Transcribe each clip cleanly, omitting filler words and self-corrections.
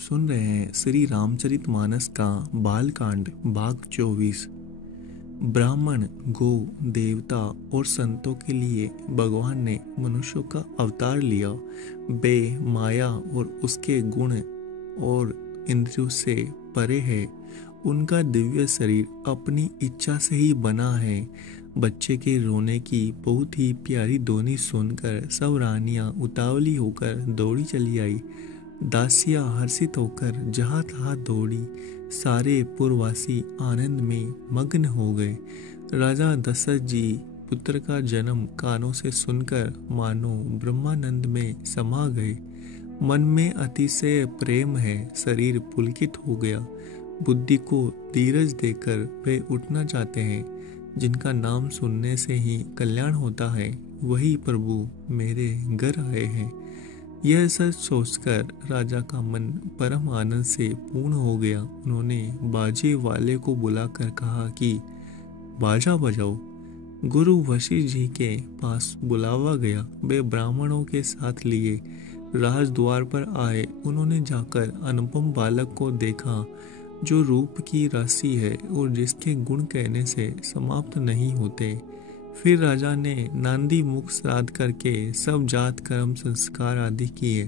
सुन रहे हैं श्री रामचरितमानस का बालकांड भाग 24। ब्राह्मण, गौ, देवता और संतों के लिए भगवान ने मनुष्यों का अवतार लिया। वे माया और उसके गुण और इंद्रियों से परे है। उनका दिव्य शरीर अपनी इच्छा से ही बना है। बच्चे के रोने की बहुत ही प्यारी ध्वनि सुनकर सब रानियां उतावली होकर दौड़ी चली आई। दासियां हर्षित होकर जहाँ तहाँ दौड़ी। सारे पुरवासी आनंद में मग्न हो गए। राजा दशरथ जी पुत्र का जन्म कानों से सुनकर मानो ब्रह्मानंद में समा गए। मन में अतिशय प्रेम है, शरीर पुलकित हो गया। बुद्धि को धीरज देकर वे उठना चाहते हैं। जिनका नाम सुनने से ही कल्याण होता है, वही प्रभु मेरे घर आए हैं। यह सच सोचकर राजा का मन परम आनंद से पूर्ण हो गया। उन्होंने बाजे वाले को बुलाकर कहा कि बाजा बजाओ। गुरु वशिष्ठ जी के पास बुलावा गया। वे ब्राह्मणों के साथ लिए राजद्वार पर आए। उन्होंने जाकर अनुपम बालक को देखा, जो रूप की राशि है और जिसके गुण कहने से समाप्त नहीं होते। फिर राजा ने नांदी मुख श्राद्ध करके सब जात कर्म संस्कार आदि किए।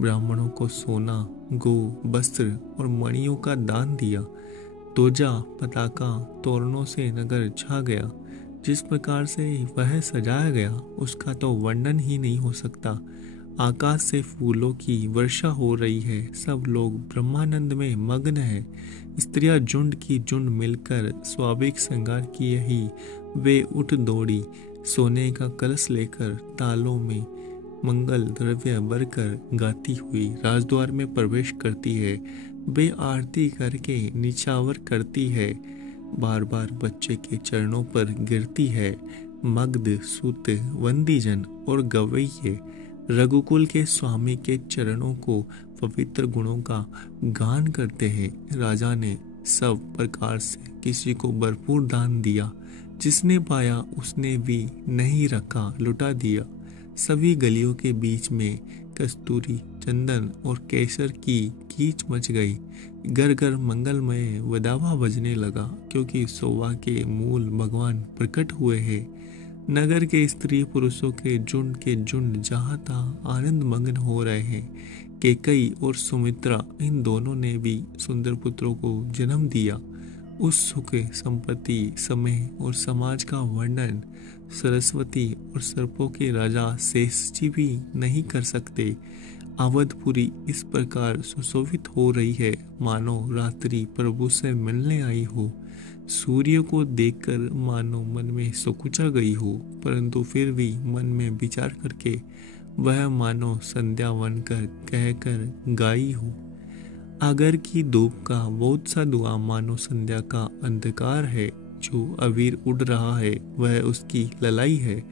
ब्राह्मणों को सोना, गो, वस्त्र और मणियों का दान दिया। ध्वजा, पताका, तोरणों से नगर छा गया। जिस प्रकार से वह सजाया गया, उसका तो वर्णन ही नहीं हो सकता। आकाश से फूलों की वर्षा हो रही है। सब लोग ब्रह्मानंद में मग्न है। स्त्रियां झुंड की झुंड मिलकर स्वाभाविक श्रृंगार किए ही वे उठ दौड़ी। सोने का कलश लेकर तालों में मंगल द्रव्य भरकर गाती हुई राजद्वार में प्रवेश करती है। वे आरती करके निछावर करती है। बार बार बच्चे के चरणों पर गिरती है। मग्ध, सूत, वंदीजन और गवैये रघुकुल के स्वामी के चरणों को पवित्र गुणों का गान करते हैं। राजा ने सब प्रकार से किसी को भरपूर दान दिया। जिसने पाया उसने भी नहीं रखा, लुटा दिया। सभी गलियों के बीच में कस्तूरी, चंदन और केसर की कीच मच गई। घर घर मंगलमय वदावा बजने लगा, क्योंकि सोवा के मूल भगवान प्रकट हुए हैं। नगर के स्त्री पुरुषों के झुंड जहाँ तहाँ आनंद मग्न हो रहे हैं। केकई और सुमित्रा, इन दोनों ने भी सुंदर पुत्रों को जन्म दिया। उस सुख, संपत्ति, समय और समाज का वर्णन सरस्वती और सर्पों के राजा शेष जी भी नहीं कर सकते। अवधपुरी इस प्रकार सुशोभित हो रही है, मानो रात्रि प्रभु से मिलने आई हो। सूर्य को देखकर मानो मन में सकुचा गई हो, परंतु फिर भी मन में विचार करके वह मानो संध्या बनकर कहकर गाई हो। अगर की धूप का बहुत सा धुआं मानो संध्या का अंधकार है। जो अबीर उड़ रहा है वह उसकी ललाई है।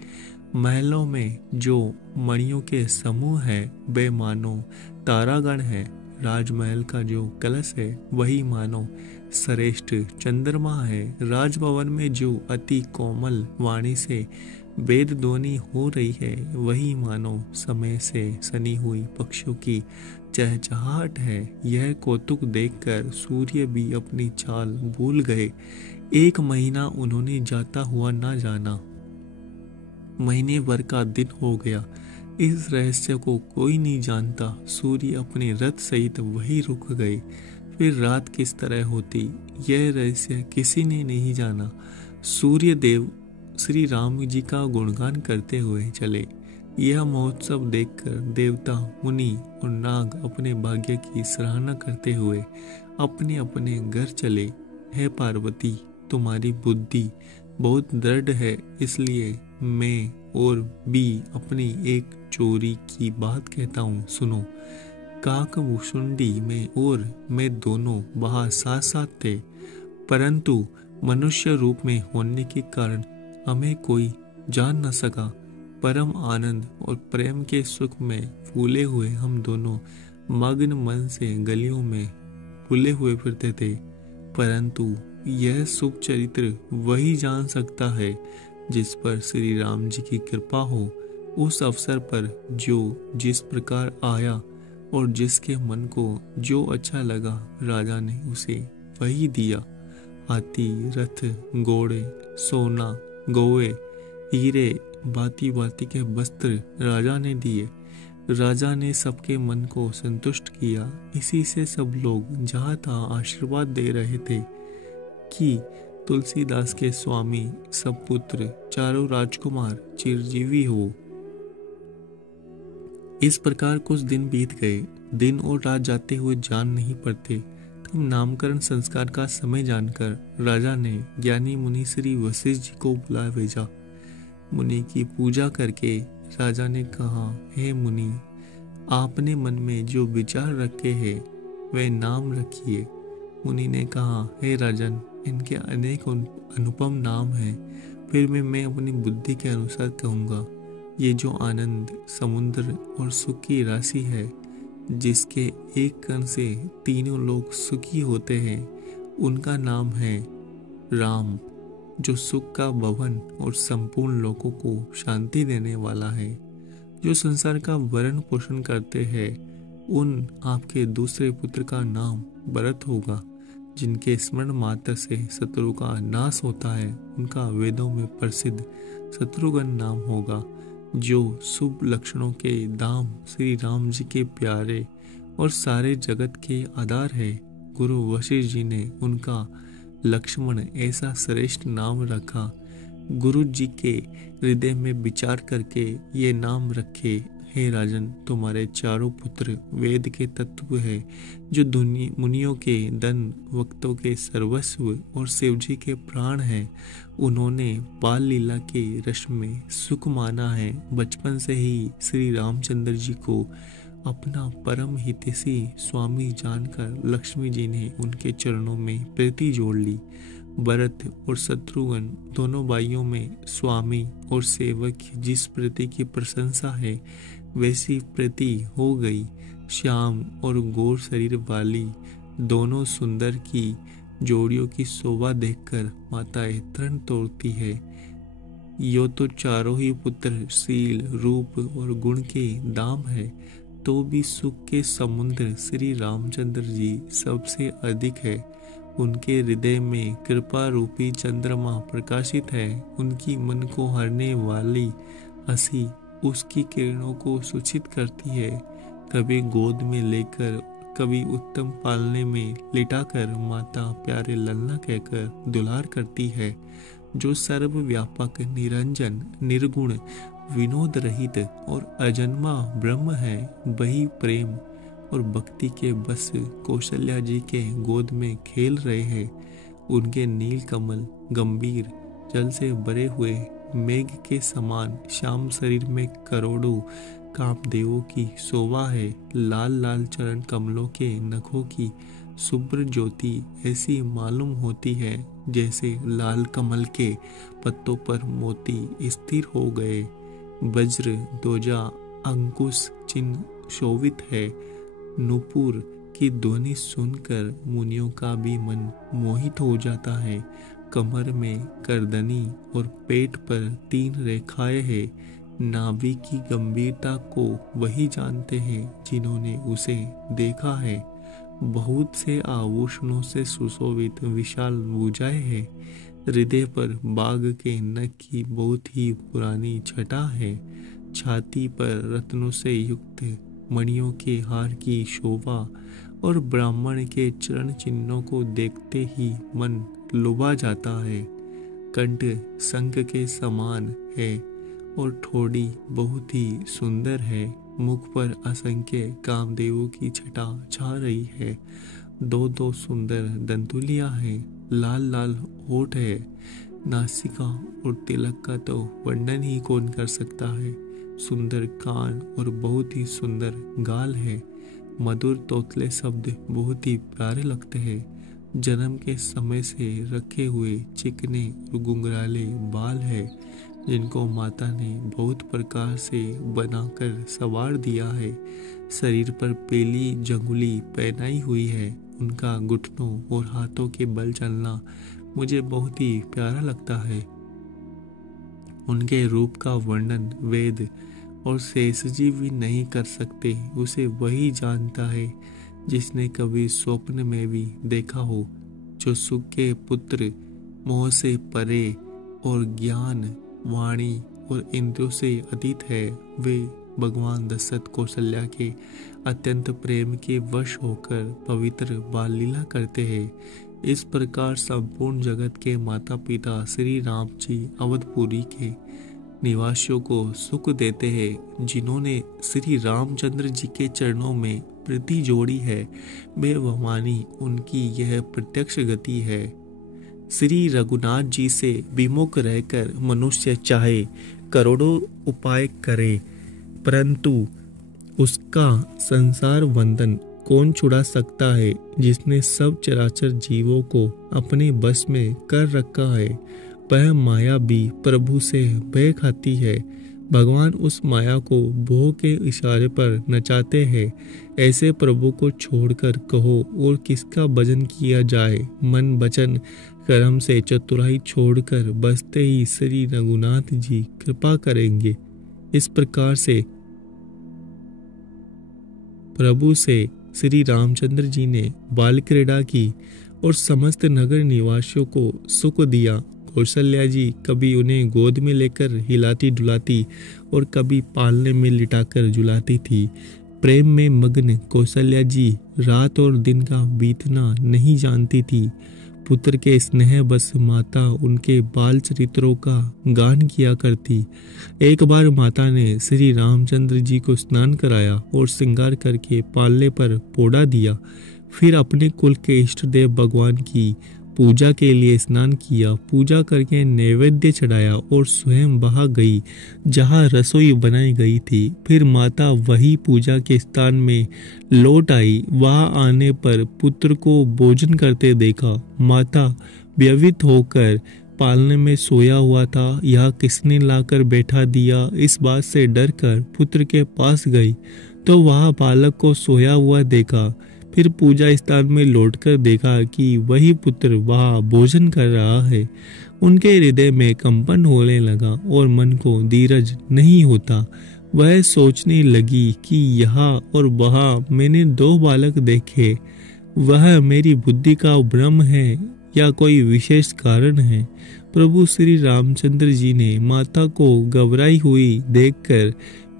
महलों में जो मणियों के समूह है वे मानो तारागण है। राजमहल का जो कलश है वही मानो श्रेष्ठ चंद्रमा है। राजभवन में जो अति कोमल वाणी से वेद ध्वनि हो रही है वही मानो समय से सनी हुई पक्षियों की चहचहाहट है। यह कौतुक देखकर सूर्य भी अपनी चाल भूल गए। 1 महीना उन्होंने जाता हुआ ना जाना। महीने भर का दिन हो गया। इस रहस्य को कोई नहीं जानता। सूर्य अपने रथ सहित वही रुक गए। फिर रात किस तरह होती, यह रहस्य किसी ने नहीं जाना। सूर्य देव श्री राम जी का गुणगान करते हुए चले। यह महोत्सव देखकर देवता, मुनि और नाग अपने भाग्य की सराहना करते हुए अपने अपने घर चले। हे पार्वती, तुम्हारी बुद्धि बहुत दृढ़ है, इसलिए मैं और भी अपनी एक चोरी की बात कहता हूँ, सुनो। काकभूषुंडी में और मैं दोनों वहाँ साथ साथ थे, परंतु मनुष्य रूप में होने के कारण हमें कोई जान न सका। परम आनंद और प्रेम के सुख में फूले हुए हम दोनों मग्न मन से गलियों में फूले हुए फिरते थे, परंतु यह शुभ चरित्र वही जान सकता है जिस पर श्री राम जी की कृपा हो। उस अवसर पर जो जिस प्रकार आया और जिसके मन को जो अच्छा लगा राजा ने उसे वही दिया। हाथी, रथ, घोड़े, सोना, गौए, हीरे, भांति भांति के वस्त्र राजा ने दिए। राजा ने सबके मन को संतुष्ट किया। इसी से सब लोग जहाँ तहाँ आशीर्वाद दे रहे थे कि तुलसीदास के स्वामी सब पुत्र चारों राजकुमार चिरंजीवी हो। इस प्रकार कुछ दिन बीत गए। दिन और रात जाते हुए जान नहीं पड़ते। तब नामकरण संस्कार का समय जानकर राजा ने ज्ञानी मुनि श्री वशिष्ठ जी को बुला भेजा। मुनि की पूजा करके राजा ने कहा, हे मुनि, आपने मन में जो विचार रखे हैं वे नाम रखिए। मुनि ने कहा, हे राजन, इनके अनेक अनुपम नाम हैं, फिर भी मैं अपनी बुद्धि के अनुसार कहूँगा। ये जो आनंद, समुद्र और सुख की राशि है, जिसके एक कण से तीनों लोग सुखी होते हैं, उनका नाम है राम, जो सुख का भवन और संपूर्ण लोगों को शांति देने वाला है। जो संसार का भरण पोषण करते हैं, उन आपके दूसरे पुत्र का नाम भरत होगा। जिनके स्मरण मात्र से शत्रु का नाश होता है, उनका वेदों में प्रसिद्ध शत्रुघ्न नाम होगा। जो शुभ लक्षणों के धाम श्री राम जी के प्यारे और सारे जगत के आधार है। गुरु वशिष्ठ जी ने उनका लक्ष्मण ऐसा श्रेष्ठ नाम रखा। गुरु जी के हृदय में विचार करके ये नाम रखे। हे राजन, तुम्हारे चारों पुत्र वेद के तत्व है, जो मुनियों के धन, भक्तों के सर्वस्व और शिव जी के प्राण हैं। उन्होंने बाल लीला के रस में सुख माना है। बचपन से ही श्री रामचंद्र जी को अपना परम हितैषी स्वामी जानकर लक्ष्मी जी ने उनके चरणों में प्रीति जोड़ ली। भरत और शत्रुघ्न दोनों भाइयों में स्वामी और सेवक की जिस प्रीति की प्रशंसा है, वैसी प्रीति हो गई। श्याम और गौर शरीर वाली दोनों सुंदर की जोड़ियों की शोभा देखकर माताएं तृण तोड़ती है। यो तो चारों ही पुत्र शील, रूप और गुण के दाम है, तो भी सुख के समुद्र श्री रामचंद्र जी सबसे अधिक है। उनके हृदय में कृपा रूपी चंद्रमा प्रकाशित है। उनकी मन को हरने वाली हंसी उसकी किरणों को सूचित करती है। कभी गोद में लेकर, कभी उत्तम पालने में लिटाकर माता प्यारे लल्ला कहकर दुलार करती है। जो सर्वव्यापक, निरंजन, निर्गुण, विनोद रहित और अजन्मा ब्रह्म है, वही प्रेम और भक्ति के बस कौशल्या जी के गोद में खेल रहे हैं। उनके नील कमल गंभीर, जल से भरे हुए मेघ के समान श्याम शरीर में करोड़ों कामदेवों की शोभा है। लाल लाल चरण कमलों के नखों की शुभ्र ज्योति ऐसी मालूम होती है जैसे लाल कमल के पत्तों पर मोती स्थिर हो गए। वज्र, ध्वजा, अंकुश चिन्ह शोभित है। नूपुर की ध्वनि सुनकर मुनियों का भी मन मोहित हो जाता है। कमर में करदनी और पेट पर 3 रेखाएं हैं। नाभि की गंभीरता को वही जानते हैं जिन्होंने उसे देखा है। बहुत से आभूषणों से सुशोभित विशाल भुजाएं हैं। हृदय पर बाघ के नख की बहुत ही पुरानी छटा है। छाती पर रत्नों से युक्त मणियों के हार की शोभा और ब्राह्मण के चरण चिन्हों को देखते ही मन लुभा जाता है। कंठ शंख के समान है और ठोड़ी बहुत ही सुंदर है। मुख पर असंख्य कामदेवों की छटा छा रही है। 2 सुंदर दंतुलियां हैं। लाल लाल होठ है। नासिका और तिलक का तो वर्णन ही कौन कर सकता है। सुंदर कान और बहुत ही सुंदर गाल है। मधुर तोतले शब्द बहुत ही प्यारे लगते हैं। जन्म के समय से रखे हुए चिकने और गुंगराले बाल है, जिनको माता ने बहुत प्रकार से बनाकर संवार दिया है। शरीर पर पीली जंगुली पहनाई हुई है। उनका घुटनों और हाथों के बल चलना मुझे बहुत ही प्यारा लगता है। उनके रूप का वर्णन वेद और शेषजी भी नहीं कर सकते। उसे वही जानता है जिसने कभी स्वप्न में भी देखा हो। जो सुख के पुत्र मोह से परे और ज्ञान वाणी और इंद्रियों से अतीत है, वे भगवान दशरथ कौशल्या के अत्यंत प्रेम के वश होकर पवित्र बाल लीला करते हैं। इस प्रकार संपूर्ण जगत के माता पिता श्री राम जी अवधपुरी के निवासियों को सुख देते हैं। जिन्होंने श्री रामचंद्र जी के चरणों में प्रीति जोड़ी है, बेवमानी उनकी यह प्रत्यक्ष गति है। श्री रघुनाथ जी से विमुख रहकर मनुष्य चाहे करोड़ों उपाय करे, परंतु उसका संसार बंधन कौन छुड़ा सकता है। जिसने सब चराचर जीवों को अपने बस में कर रखा है, वह माया भी प्रभु से भय खाती है। भगवान उस माया को भोग के इशारे पर नचाते हैं। ऐसे प्रभु को छोड़कर कहो और किसका भजन किया जाए। मन वचन कर्म से चतुराई छोड़कर बसते ही श्री रघुनाथ जी कृपा करेंगे। इस प्रकार से प्रभु से श्री रामचंद्र जी ने बाल क्रीड़ा की और समस्त नगर निवासियों को सुख दिया। कौशल्या जी कभी उन्हें गोद में लेकर हिलाती डुलाती और कभी पालने में लिटाकर झुलाती थी। प्रेम में मग्न कौशल्या जी रात और दिन का बीतना नहीं जानती थी। पुत्र के स्नेह बस माता उनके बाल चरित्रों का गान किया करती। एक बार माता ने श्री रामचंद्र जी को स्नान कराया और श्रृंगार करके पालने पर पोड़ा दिया। फिर अपने कुल के इष्ट देव भगवान की पूजा के लिए स्नान किया। पूजा करके नैवेद्य चढ़ाया और स्वयं वहां गई जहां रसोई बनाई गई थी। फिर माता वही पूजा के स्थान में लौट आई। वहां आने पर पुत्र को भोजन करते देखा। माता व्यथित होकर पालने में सोया हुआ था, यह किसने लाकर बैठा दिया, इस बात से डर कर पुत्र के पास गई तो वहां बालक को सोया हुआ देखा। फिर पूजा स्थान में लौटकर देखा कि वही पुत्र वहां भोजन कर रहा है। उनके हृदय में कंपन होने लगा और मन को धीरज नहीं होता। वह सोचने लगी कि यहाँ और वहाँ मैंने दो बालक देखे, वह मेरी बुद्धि का भ्रम है या कोई विशेष कारण है। प्रभु श्री रामचंद्र जी ने माता को घबराई हुई देखकर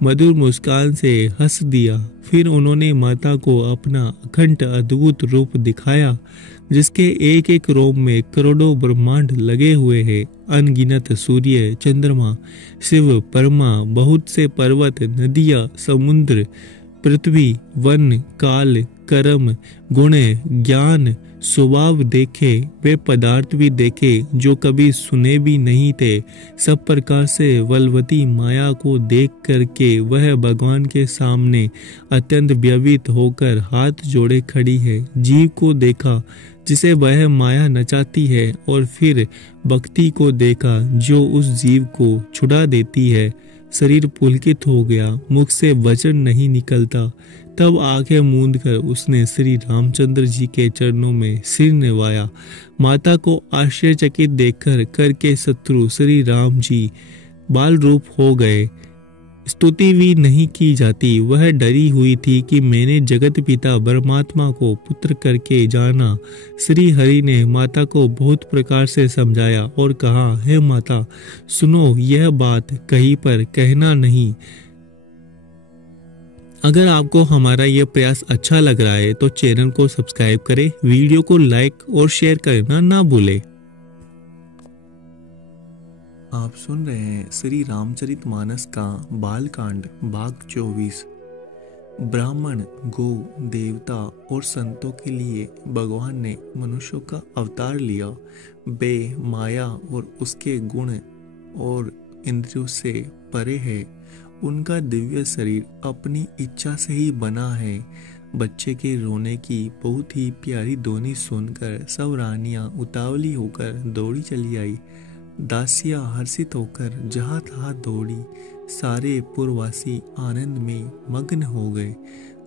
मधुर मुस्कान से हंस दिया। फिर उन्होंने माता को अपना अखंड अद्भुत रूप दिखाया, जिसके एक एक रोम में करोड़ों ब्रह्मांड लगे हुए हैं। अनगिनत सूर्य, चंद्रमा, शिव, परमा, बहुत से पर्वत, नदियां, समुद्र, पृथ्वी, वन, काल, कर्म, गुण, ज्ञान, स्वभाव देखे। वे पदार्थ भी देखे जो कभी सुने भी नहीं थे। सब प्रकार से बलवती माया को देख करके वह भगवान के सामने अत्यंत व्यथित होकर हाथ जोड़े खड़ी है। जीव को देखा जिसे वह माया नचाती है और फिर भक्ति को देखा जो उस जीव को छुड़ा देती है। शरीर पुलकित हो गया, मुख से वचन नहीं निकलता। तब आंखें मूंद कर उसने श्री रामचंद्र जी के चरणों में सिर निवाया। माता को आश्चर्यचकित देखकर करके शत्रु श्री राम जी बाल रूप हो गए। स्तुति भी नहीं की जाती। वह डरी हुई थी कि मैंने जगत पिता परमात्मा को पुत्र करके जाना। श्री हरि ने माता को बहुत प्रकार से समझाया और कहा, हे माता सुनो, यह बात कहीं पर कहना नहीं। अगर आपको हमारा यह प्रयास अच्छा लग रहा है तो चैनल को सब्सक्राइब करें, वीडियो को लाइक और शेयर करना ना भूलें। आप सुन रहे हैं श्री रामचरितमानस का बालकांड भाग 24। ब्राह्मण, गौ, देवता और संतों के लिए भगवान ने मनुष्यों का अवतार लिया। वे माया और उसके गुण और इंद्रियों से परे है। उनका दिव्य शरीर अपनी इच्छा से ही बना है। बच्चे के रोने की बहुत ही प्यारी ध्वनि सुनकर सब रानियां उतावली होकर दौड़ी चली आई। दासियां हर्षित होकर जहाँ तहाँ दौड़ी। सारे पुरवासी आनंद में मग्न हो गए।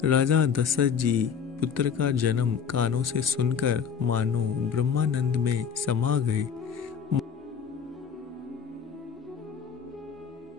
राजा दशरथ जी पुत्र का जन्म कानों से सुनकर मानो ब्रह्मानंद में समा गए।